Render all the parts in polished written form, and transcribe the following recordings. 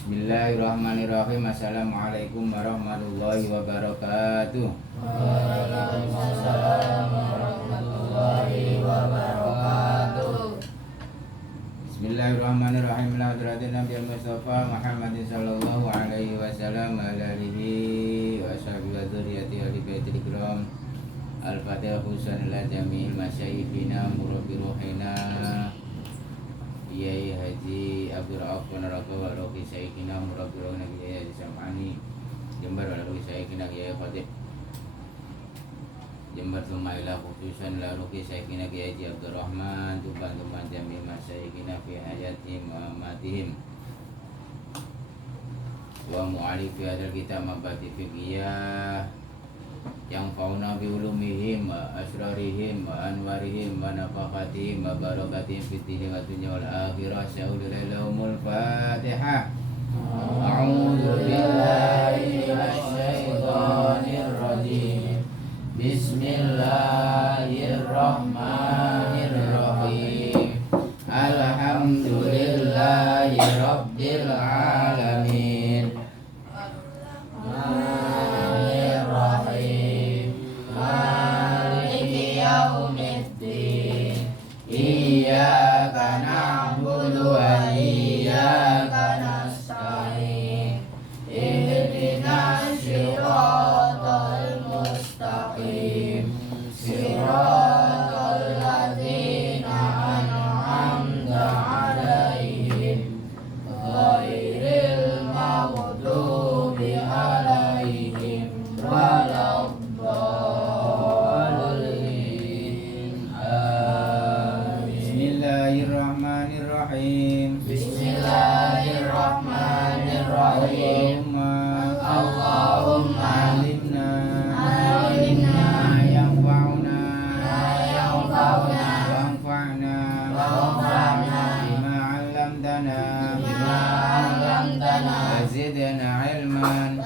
Bismillahirrahmanirrahim. Assalamualaikum warahmatullahi wabarakatuh. Waalaikumsalam warahmatullahi wabarakatuh. Bismillahirrahmanirrahim. Ala hadratin Nabi Mustafa Muhammadin sallallahu alaihi wasallam ala alihi wa sahbihi wa dzurriyyatihi ahli baitil kiram. Al-Fatihah khususan ila jami'il masyayikhina murabbi ruhina Kiai Haji Abdul Rauf Ponorogo wa Roki Saikhina murabbi ruhina Kiai Haji Sam'ani Jember wa Roki Saikhina Kiai Fatih Jember Tumaila khususan la Roki Saikhina Kiai Haji Abdul Rahman Tuban jami'il masyayikhina fi hayatihim wa amatihim wa mu'alif fi hadal kitab mabati fiqhiyah yang fauna bi ulumihim wa asrarihim wa anwarihim wa nafaqatihim wa barakatihim fid dunya wa dunya wal akhirah. Sa'udillahumul Fatihah. A'udzu billahi minasyaitonir rajim. Bismillahirrahmanirrahim. Alhamdulillahi rabbil alamin. Iyyaka na'budu wa iyyaka nasta'in. Ihdinas siratal mustaqim. Siratal ladzina an'amta 'alaihim ghairil maghdubi 'alaihim waladdallin. Bismillahirrahmanirrahim. Bismillahirrahmanirrahim. Allahumma alimna ma yanfa'una wanfa'na bima 'allamtana wa zidna ilman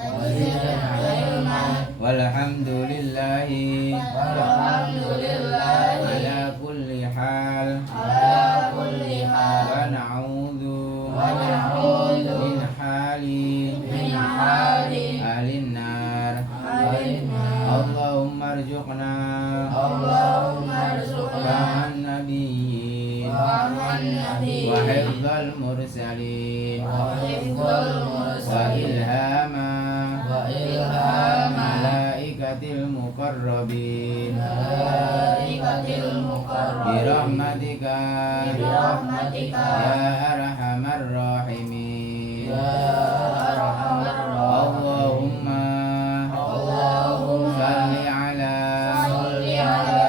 walhamdulillahi ala kulli hal wa na'udzu min hali ahlin nar. Allahumma arzuqna fahman nabiyyin wa hifdzal mursalin wa ilhama malaikatil muqarrabin birahmatika ya arhamar rahimin. Allahumma salli ala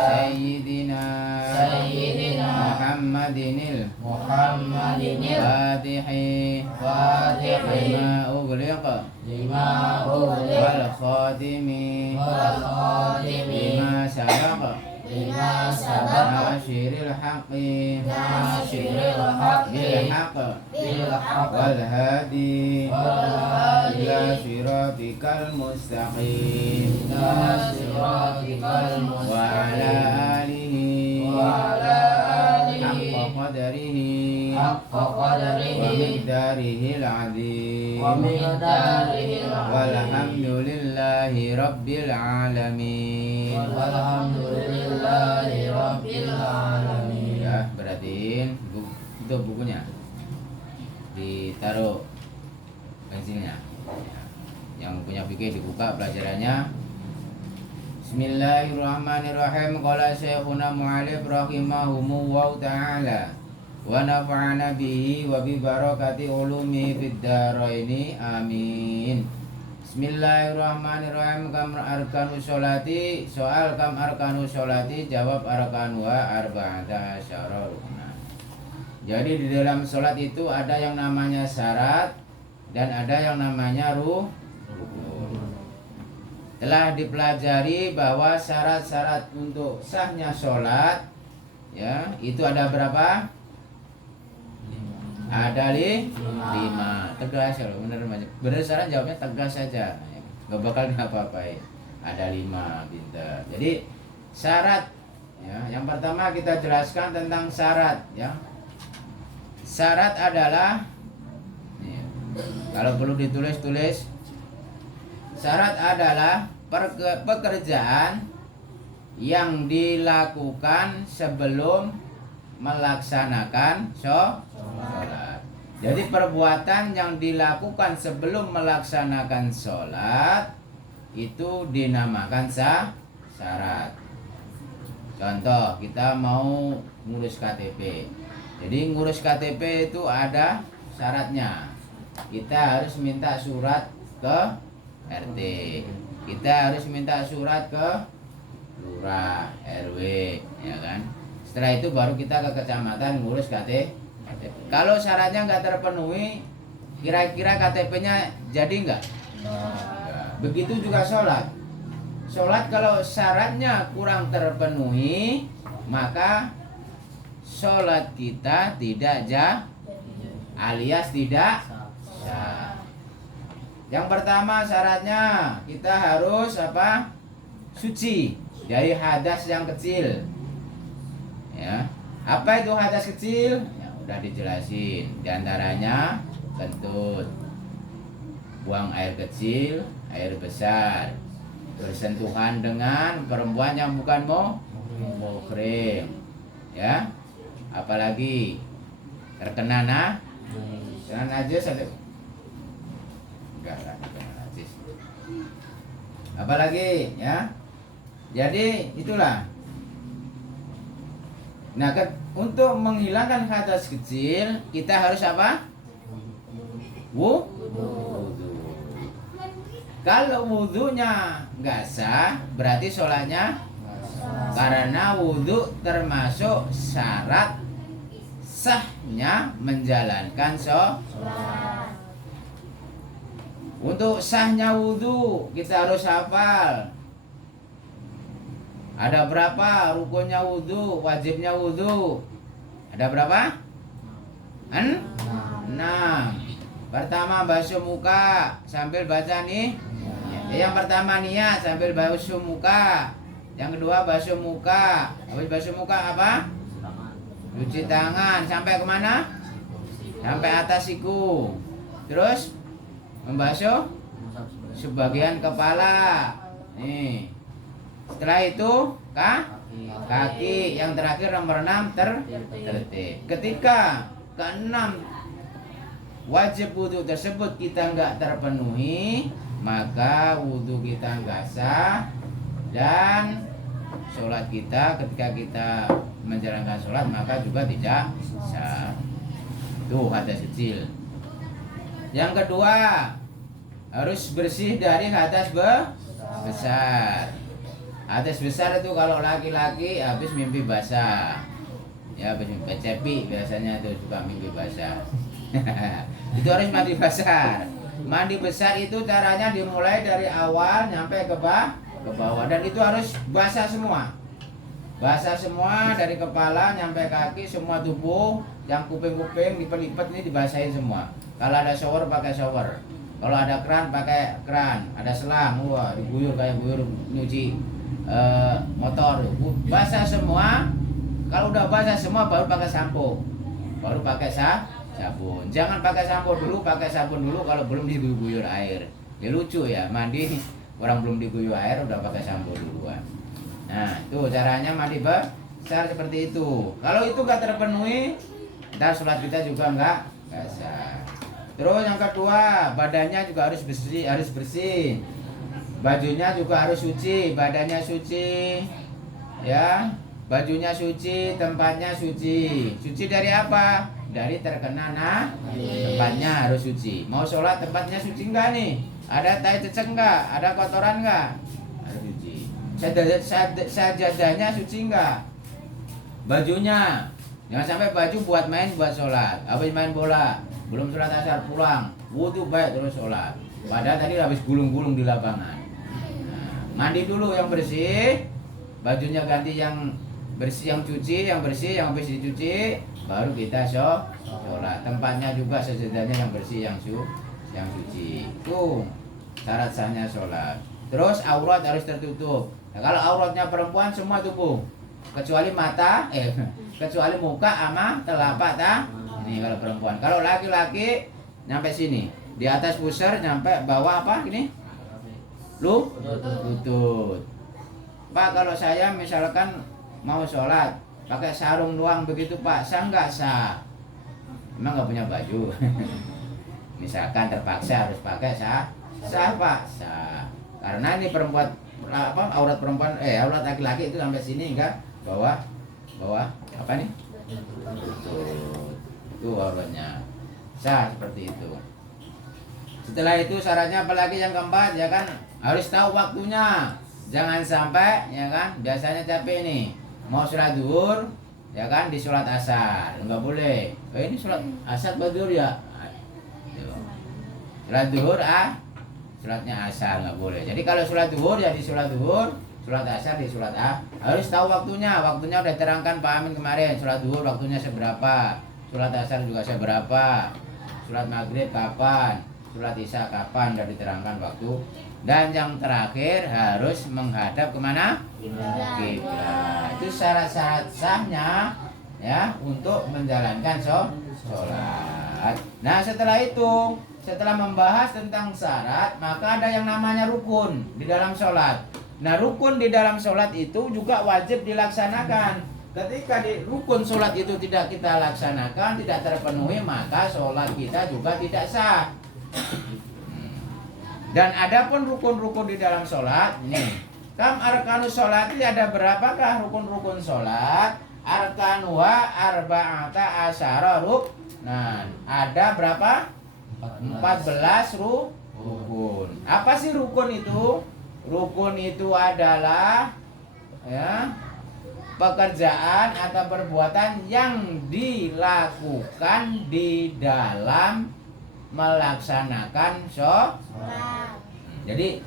sayyidina Muhammadinil Fatihi lima ughliqa wal khatimi lima sabaqa nasiril haqqi bil haqq wal hadi ila siratikal mustaqim wa ala alihi haqqa qadarihi wa miqdarihil azim walhamdulillahi rabbil alamin. Ya, berarti itu bukunya ditaruh pensilnya. Yang punya fikih dibuka pelajarannya. Bismillahirrahmanirrahim. Qala Syekhuna Mu'alif rahimahumullahu ta'ala wa nafa'ana bihi wa bi barakati ulumi fid dharaini amin. Bismillahirrahmanirrahim. Kam arkanu sholati. Soal kam arkanu sholati. Jawab arkanuha arba'ata asyara rukna. Jadi di dalam sholat itu ada yang namanya syarat dan ada yang namanya rukun. Telah dipelajari bahwa syarat-syarat untuk sahnya sholat ya itu ada berapa? Ada 5. Tegas ya, bener saran jawabnya tegas saja, nggak bakal ngapa-ngapain. Ada 5 pintar. Jadi syarat ya, yang pertama kita jelaskan tentang syarat ya. Syarat adalah ya, Kalau perlu ditulis-tulis, syarat adalah pekerjaan yang dilakukan sebelum melaksanakan sholat. Jadi perbuatan yang dilakukan sebelum melaksanakan sholat itu dinamakan syarat. Contoh, kita mau ngurus KTP. Jadi ngurus KTP itu ada syaratnya. Kita harus minta surat ke RT. Kita harus minta surat ke lurah, RW, ya kan? Setelah itu baru kita ke kecamatan ngurus KTP. Kalau syaratnya nggak terpenuhi, kira-kira KTP-nya jadi nggak? Begitu juga sholat. Sholat kalau syaratnya kurang terpenuhi, maka sholat kita tidak alias tidak sah. Yang pertama syaratnya kita harus apa? Suci dari hadas yang kecil. Ya. Apa itu hadas kecil? Ya, udah dijelasin. Di antaranya kentut, buang air kecil, air besar, bersentuhan dengan perempuan yang bukan muhrim, ya. Apalagi terkena najis ada enggak terkena najis. Apalagi, ya. Jadi itulah. Nah, untuk menghilangkan hadas kecil kita harus apa? Wudu. Kalau wudunya nggak sah, berarti sholatnya karena wudu termasuk syarat sahnya menjalankan sholat. Untuk sahnya wudu kita harus hafal. Ada berapa rukunnya wudu, wajibnya wudu? Ada berapa? 6. Pertama basuh muka sambil baca nih. Yang pertama niat sambil basuh muka. Yang kedua basuh muka. Habis basuh muka apa? Cuci tangan sampai kemana? Sampai atas siku. Terus membasuh sebagian kepala. Nih. Setelah itu kaki. Yang terakhir nomor 6 tertib. Ketika ke-6 wajib wudhu tersebut kita nggak terpenuhi, maka wudhu kita nggak sah dan sholat kita ketika kita menjalankan sholat maka juga tidak sah. Itu hadas kecil. Yang kedua, harus bersih dari hadas besar. Hadas besar itu kalau laki-laki habis mimpi basah. Ya, habis mimpi cepi biasanya itu suka mimpi basah. Itu harus mandi besar. Mandi besar itu caranya dimulai dari awal nyampe ke bawah dan itu harus basah semua. Basah semua dari kepala nyampe kaki, semua tubuh, yang kuping-kuping dipelipet ini dibasahin semua. Kalau ada shower pakai shower. Kalau ada keran pakai keran, ada selang, wah diguyur kayak guyur nyuci motor. Basah semua. Kalau udah basah semua baru pakai sampo. Baru pakai sabun. Jangan pakai sampo dulu, pakai sabun dulu kalau belum diguyur air. Ya lucu ya, mandi orang belum diguyur air udah pakai sampo duluan. Nah, itu caranya mandi besar seperti itu. Kalau itu nggak terpenuhi, ntar sholat kita juga nggak sah. Terus yang kedua, badannya juga harus bersih. Bajunya juga harus suci, badannya suci, ya, bajunya suci, tempatnya suci. Suci dari apa? Dari terkena tempatnya harus suci. Mau sholat tempatnya suci enggak nih? Ada tai cecek enggak? Ada kotoran enggak? Harus suci. Sajadahnya suci enggak? Bajunya, jangan sampai baju buat main buat sholat. Habis main bola, belum sholat asar pulang, wudu baik terus sholat. Padahal tadi habis gulung-gulung di lapangan. Mandi dulu yang bersih, bajunya ganti yang bersih, yang cuci, yang bersih, yang habis dicuci, baru kita sholat. Tempatnya juga sejadahnya yang bersih, yang suci. Itu syarat sahnya sholat. Terus aurat harus tertutup. Nah, kalau auratnya perempuan semua tubuh, kecuali mata, kecuali muka sama telapak ini kalau perempuan. Kalau laki-laki nyampe sini. Di atas pusar nyampe bawah apa ini? Lutut. Pak, kalau saya misalkan mau sholat pakai sarung doang begitu Pak, sah nggak sah? Emang nggak punya baju? Misalkan terpaksa harus pakai sah Pak, sah. Karena ini perempuan apa aurat perempuan aurat laki-laki itu sampai sini enggak bawah apa nih? Lutut. Itu auratnya. Sah seperti itu. Setelah itu syaratnya apalagi yang keempat ya kan, harus tahu waktunya. Jangan sampai ya kan, biasanya capek nih mau sholat zuhur ya kan di sholat asar nggak boleh. Ini sholat asar zuhur ya, sholat zuhur sholatnya asar nggak boleh. Jadi kalau sholat zuhur ya di sholat zuhur, sholat asar di sholat harus tahu waktunya. Waktunya udah terangkan Pak Amin kemarin. Sholat zuhur waktunya seberapa, sholat asar juga seberapa, sholat maghrib kapan, sholat isya kapan, udah diterangkan waktu. Dan yang terakhir harus menghadap kemana? Kiblat. Itu syarat-syarat sahnya ya untuk menjalankan sholat. Nah setelah itu, setelah membahas tentang syarat, maka ada yang namanya rukun di dalam sholat. Nah rukun di dalam sholat itu juga wajib dilaksanakan. Ketika di rukun sholat itu tidak kita laksanakan, tidak terpenuhi, maka sholat kita juga tidak sah. Dan adapun rukun-rukun di dalam sholat, nih, kam arkanus sholat ini ada berapakah rukun-rukun sholat? Arkanuha arba'ata asyara ruknan. Ada berapa? 14 rukun. Apa sih rukun itu? Rukun itu adalah ya pekerjaan atau perbuatan yang dilakukan di dalam melaksanakan sholat. Jadi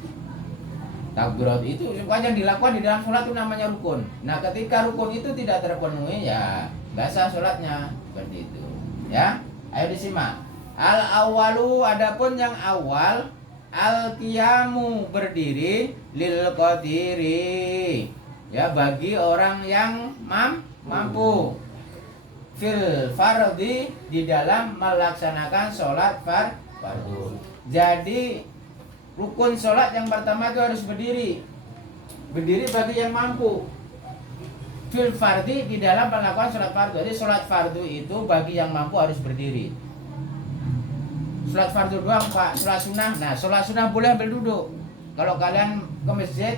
takbirat itu yang dilakukan di dalam sholat itu namanya rukun. Nah ketika rukun itu tidak terpenuhi ya nggak sah sholatnya, seperti itu ya. Ayo disimak. Al awalu, adapun yang awal, al qiyamu berdiri, lil qadiri ya bagi orang yang mampu, fil fardhi di dalam melaksanakan sholat fardu. Jadi rukun sholat yang pertama itu harus berdiri bagi yang mampu. Fil fardhi di dalam melakukan sholat fardu. Jadi sholat fardu itu bagi yang mampu harus berdiri. Sholat fardu doang Pak, sholat sunnah. Nah sholat sunnah boleh ambil duduk. Kalau kalian ke masjid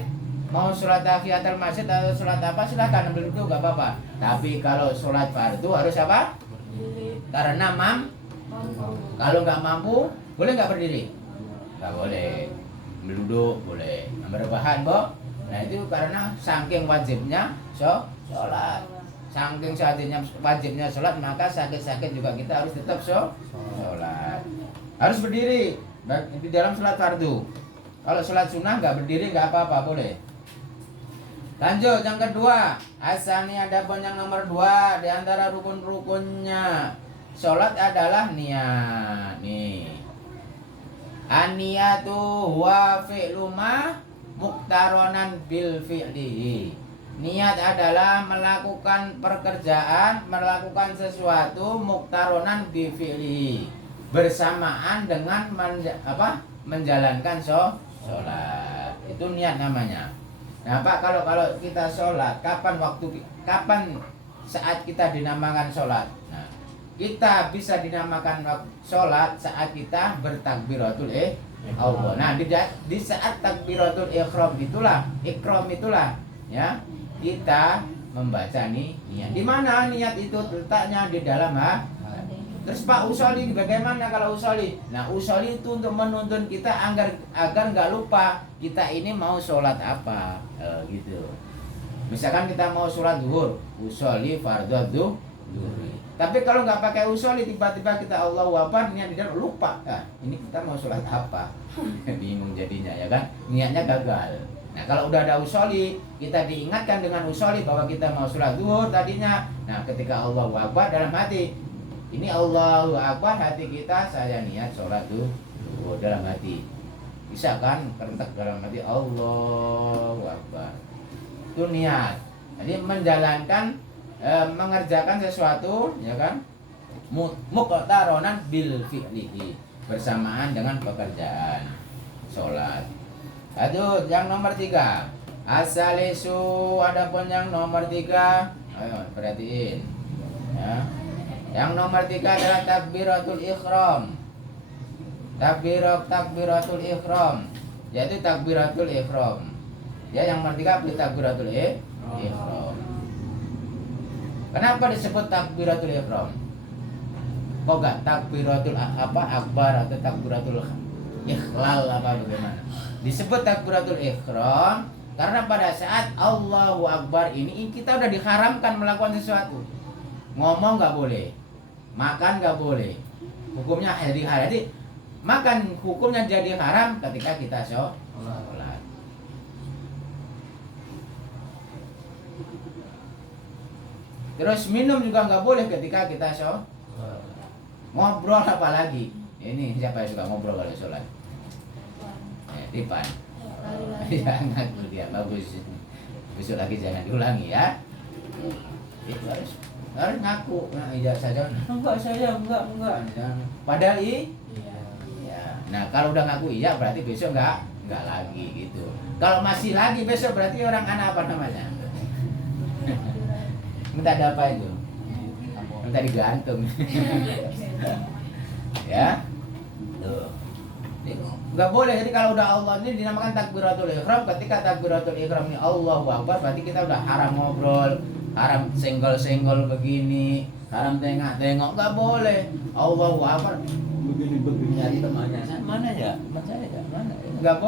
mau sholat tahiyatul masjid atau sholat apa silahkan ambil duduk gak apa-apa. Tapi kalau sholat fardu harus apa? Karena kalau nggak mampu boleh nggak berdiri? Nggak boleh. Ambil duduk boleh. Ambil rebahan Bo. Nah itu karena saking wajibnya sholat. Saking wajibnya sholat, maka sakit-sakit juga kita harus tetap sholat. Harus berdiri di dalam sholat fardu. Kalau sholat sunnah nggak berdiri nggak apa-apa, boleh. Lanjut yang kedua, asani adapun yang nomor 2 di antara rukun-rukunnya sholat adalah niat. Nih, an-niyatu huwa fi'lu ma muqtaronan bil fi'lihi. Niat adalah melakukan pekerjaan, melakukan sesuatu muqtaronan bi fi'lihi, bersamaan dengan menjalankan sholat. Itu niat namanya. Nah Pak, kalau kita sholat, kapan saat kita dinamakan sholat? Nah, kita bisa dinamakan sholat saat kita bertakbiratul ihram. Nah di saat takbiratul ihram itulah ya kita membaca niat. Di mana niat itu letaknya? Di dalam Terus Pak usoli bagaimana kalau usoli? Nah usoli itu untuk menuntun kita agar nggak lupa kita ini mau sholat apa, gitu. Misalkan kita mau sholat zuhur, usoli fardhu zuhur. Tapi kalau nggak pakai usoli, tiba-tiba kita Allahu Akbar niat di dalam lupa. Nah, ini kita mau sholat apa? Bingung jadinya ya kan? Niatnya gagal. Nah kalau udah ada usoli, kita diingatkan dengan usoli bahwa kita mau sholat zuhur tadinya. Nah ketika Allahu Akbar dalam hati, ini Allahu Akbar, hati kita saya niat sholat tuh dalam hati. Bisa kan kerentak dalam hati Allahu Akbar. Itu niat. Jadi menjalankan mengerjakan sesuatu ya kan muqtaronan bil fi'lihi. bersamaan dengan pekerjaan sholat. Aduh, yang nomor 3 asalisu, adapun yang nomor 3, ayo perhatiin ya. Yang nomor 3 adalah takbiratul ihram. Takbiratul ihram, yaitu takbiratul ihram. Ya, yang nomor 3 takbiratul ihram. Kenapa disebut takbiratul ihram? Kok gak takbiratul akbar atau takbiratul ikhlal apa bagaimana? Disebut takbiratul ihram karena pada saat Allahu Akbar ini kita udah diharamkan melakukan sesuatu. Ngomong gak boleh, makan gak boleh. Hukumnya jadi makan hukumnya jadi haram ketika kita sholat. Terus minum juga nggak boleh ketika kita sholat. Ngobrol apalagi. Ini siapa yang suka ngobrol kalau sholat? Tipan. Ya, ngaku dia bagus. Besok lagi jangan diulangi ya. Itu harus ngaku. Nah, iya saja. Enggak saya enggak. Padahal ya. Nah, kalau udah ngaku iya berarti besok enggak lagi gitu. Kalau masih lagi besok berarti orang anak apa namanya? Minta ada apa itu? Minta digantung. Ya. Tuh. Enggak boleh. Jadi kalau udah Allah ini dinamakan takbiratul ihram, ketika takbiratul ihram ini Allahu Akbar berarti kita udah haram ngobrol, haram senggol-senggol begini, haram tengok-tengok, enggak boleh. Allahu Akbar begini nyari temannya. Mana ya? Teman saya ya? Mana? Enggak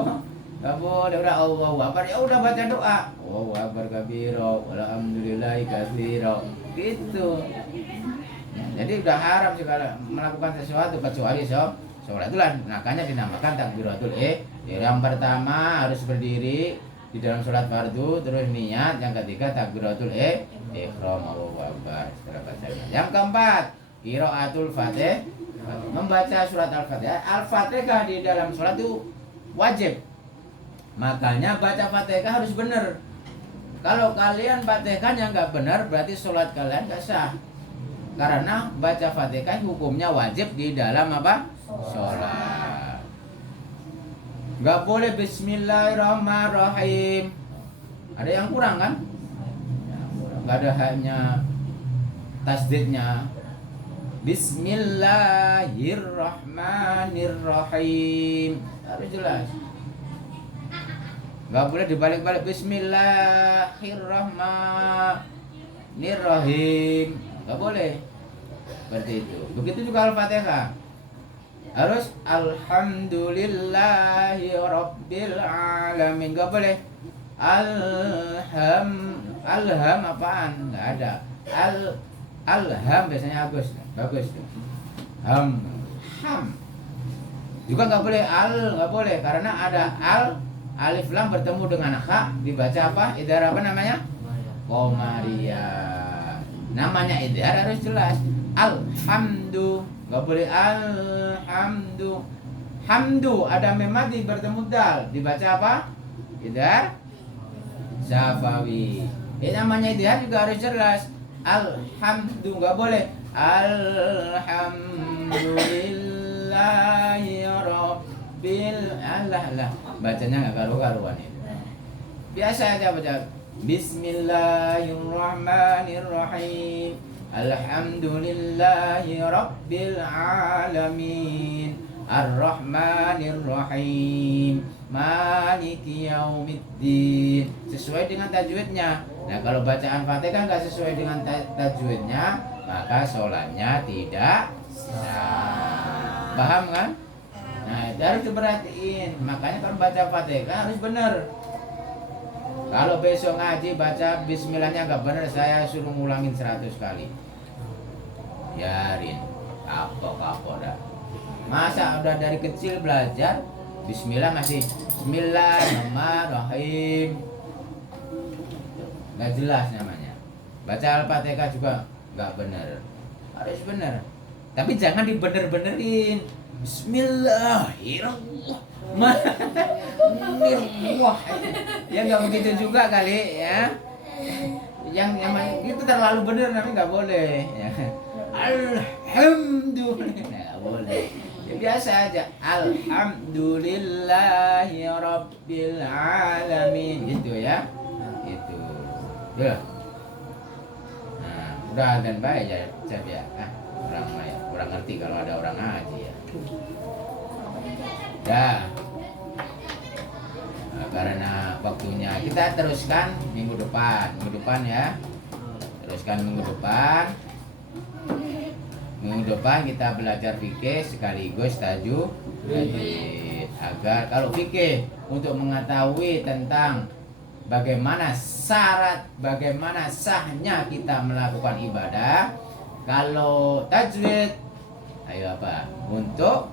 boleh. Udah Allahu Akbar, ya udah baca doa. Allahu Akbar kabiro, walhamdulillahi katsiro. Gitu. Ya, jadi udah haram segala melakukan sesuatu kecuali sholat. Itulah makanya dinamakan takbiratul Yang pertama harus berdiri di dalam sholat fardu, terus niat. Yang ketiga takbiratul ihram, Allahu Akbar setelah bacanya. Yang keempat qiraatul fatihah, membaca surat al-fatihah. Al-fatihah di dalam sholat itu wajib. Makanya baca fatihah harus benar. Kalau kalian fatihahnya nggak benar berarti sholat kalian nggak sah. Karena baca fatihah hukumnya wajib di dalam apa? Sholat. Nggak boleh bismillahirrahmanirrahim. Ada yang kurang kan? Nggak ada hanya tasdidnya. Bismillahirrahmanirrahim. Harus jelas. Nggak boleh dibalik-balik bismillahirrahmanirrahim. Nggak boleh. Seperti itu. Begitu juga Al-Fatihah. Harus alhamdulillahi rabbil alamin. Nggak boleh alham apaan? Nggak ada. Alham biasanya bagus tuh. Ham juga nggak boleh nggak boleh karena ada alif lam bertemu dengan kha dibaca apa? Idhar apa namanya? Qamariyah. Namanya idhar harus jelas. Alhamdu, nggak boleh hamdu ada memadi bertemu dal dibaca apa? Idhar Safawi. Namanya idhar juga harus jelas. Alhamdu, nggak boleh alhamdulillahi rabbil alamin. Bacanya nggak karu-karuan itu. Biasa aja baca bismillahirrahmanirrahim. Alhamdulillahi rabbil alamin. Ar-Rahmanir-Rahim. Maliki yaumiddin. Sesuai dengan tajwidnya. Nah, kalau bacaan Fatihah nggak sesuai dengan tajwidnya, maka sholatnya tidak sah. Paham kan? Nah, itu harus diperhatiin. Makanya kalau baca Fatihah harus benar. Kalau besok ngaji baca bismillahnya nggak benar, saya suruh ngulangin 100 kali. Biarin. Kapok dah. Masa udah dari kecil belajar bismillah masih bismillahirrahmanirrahim. Nggak jelas namanya. Baca Al-Fatihah juga nggak benar. Harus benar. Tapi jangan dibener-benerin. Bismillahirrahmanirrahim. Ya nggak begitu juga kali ya. Yang itu terlalu benar, namanya nggak boleh. Ya. Alhamdulillah nggak boleh. Biasa aja. Alhamdulillahi rabbil alamin. Gitu ya. Itu. Udah. Nah, udah dan baik ya, Cep ya. Kurang ngerti kalau ada orang ngaji ya. Dah. Nah, karena waktunya kita teruskan minggu depan ya. Teruskan minggu depan. Minggu depan kita belajar fikih sekaligus tajwid agar kalau fikih untuk mengetahui tentang bagaimana syarat, bagaimana sahnya kita melakukan ibadah. Kalau tajwid, ayo apa? Untuk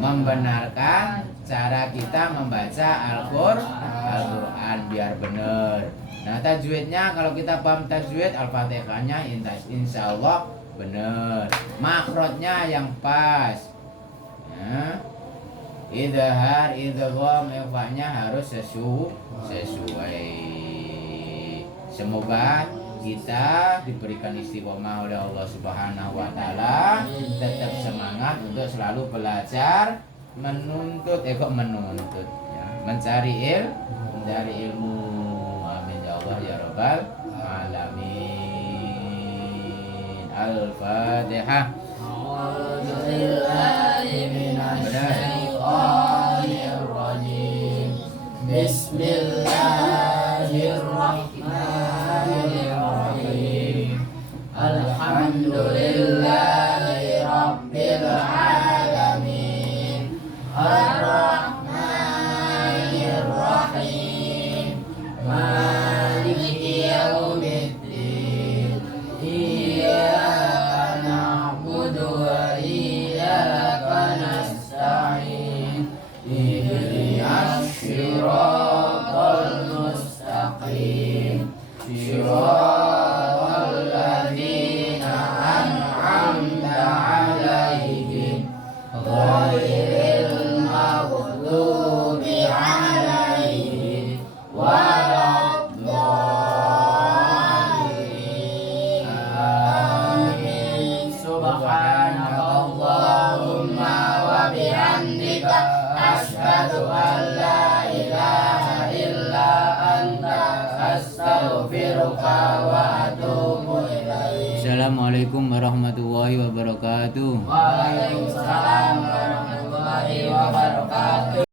membenarkan cara kita membaca Al-Quran biar benar. Nah tajwidnya kalau kita paham tajwid, Al-Fatihahnya insya Allah benar, makrotnya yang pas, ya. Idhar, idgham, ikhfa'nya harus sesuai. Semoga kita diberikan istiqomah oleh Allah Subhanahu wa taala, tetap semangat untuk selalu belajar, menuntut ya, mencari ilmu. Amin ya Allah ya rabbal alamin. Al-Fatihah. A'udzu billahi minasyaitonir rajim. Bismillahirrahmanirrahim. Alhamdulillahi rabbil alamin. Ar-Rahmanir Rahim. Maliki yaumiddin. Iyyaka na'budu wa iyyaka nasta'in. Ihdinas siratal mustaqim. Siratal ladzina an'amta 'alaihim ghairil maghdubi 'alaihim waladdallin. Amin. Subhanakallahumma wa bihamdika asyhadu an la ilaha illa anta astaghfiruka wa atubu ilaik. Assalamualaikum warahmatullahi wabarakatuh. Waalaikumsalam warahmatullahi wabarakatuh.